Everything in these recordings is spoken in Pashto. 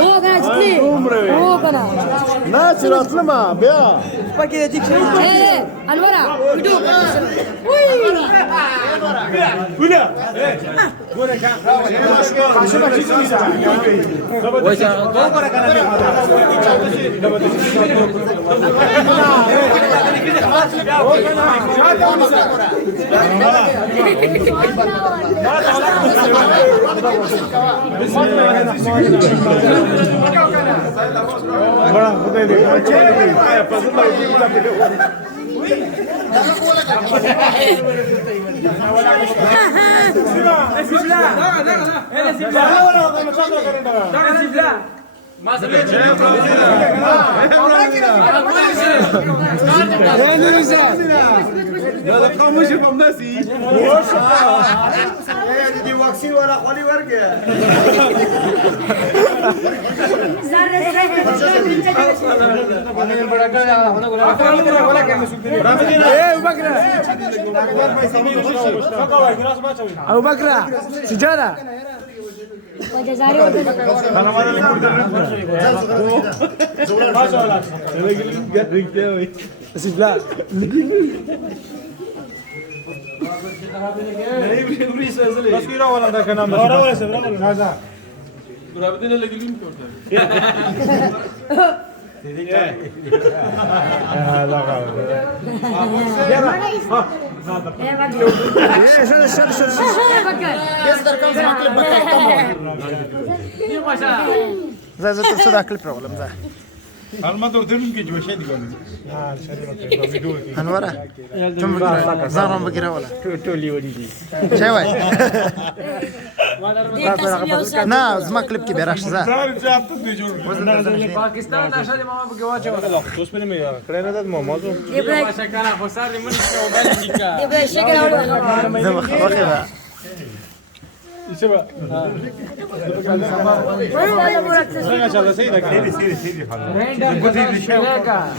هو كان جتني هو كان ناس راتلما بيا ايه انورا فيديو ولا बड़ा खुदे देखो هذا قاموش يفهم ناسي دي واكسين ولا خولي ورقه أبو بكر سجارة سجلا بس كيرا ولا ده كلام ولا هذا برابدين اللي قليم كورتا زي تفسد كليب ولا مزاح المدور تمين كي جوا شيء دقون هنورا تم بكرة زارهم بكرة ولا تولي ودي شيء واي نا زما كليب كي بيراش زا زار جاب تدي جور पाकिस्तान आशाले मामा बगवाचे वाला दोस्त में नहीं करेना तो मोमोजो भाषा काला खोसार लिमन के मोबाइल निका زما خواخي يسبا رجع شغله سيده كده سيدي خلاص بدي شيكا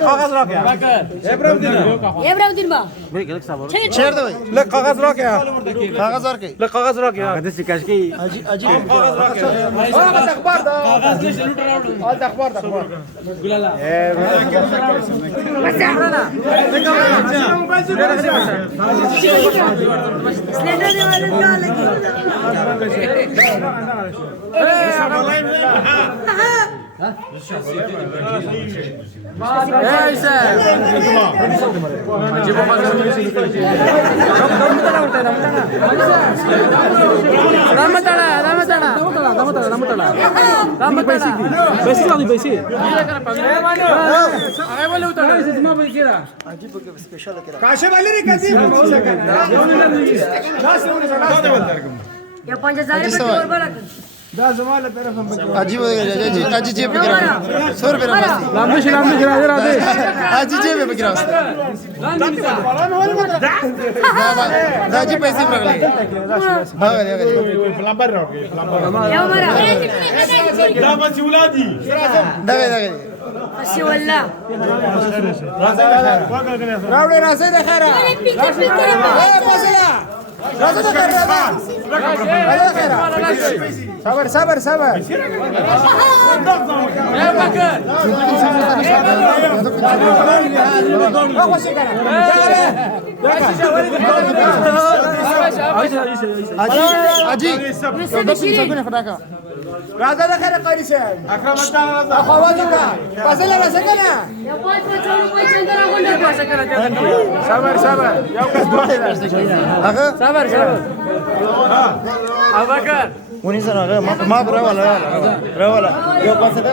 कागज रख यार شير دوي لا कागज रख यार कागज और के لا कागज रख यार اجي اجي कागज रख यार اخبار ده कागज ले लूट रहा हूं هذا اخبار ده اخبار गुलाला اجيب اجي جيب بكره صور بلا لامش اجي جيب بكره ده اجي पैसे بغلي ها يا فلامبر رख لا بس ولادي ده بس والله راوي راسه ده خير صبر صبر صبر يا بكر اجي راجا ده خير قريشه اكرم الله اخواتك فاصله راسكنا يا باي بتقول باي چندرا غندر پاسه کرا صبر صبر صبر صبر ابو بكر وني سنه ما برا ولا يو پاسه ده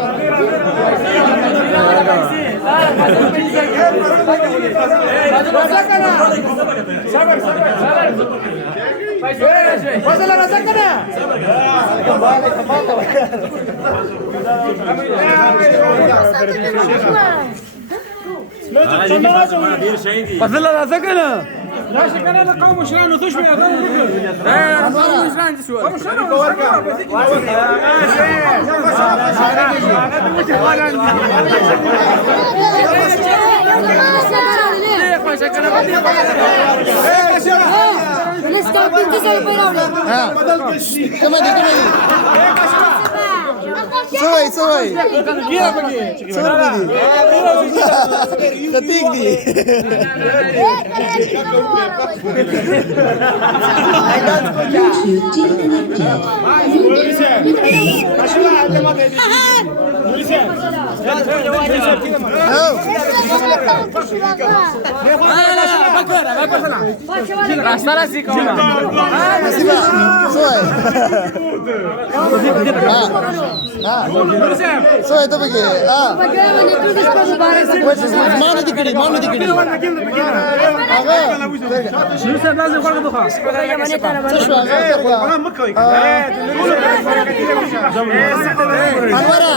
صبر صبر فاصله راسكنا فضل الله سكنه ماشي كان انا قوم شران وثوش بي اقوم ايه مش عندي سؤال ها كمان دي سوي سوي خطيك دي راستara sih kau سوي سوي itu pergi mana dikiri Anwara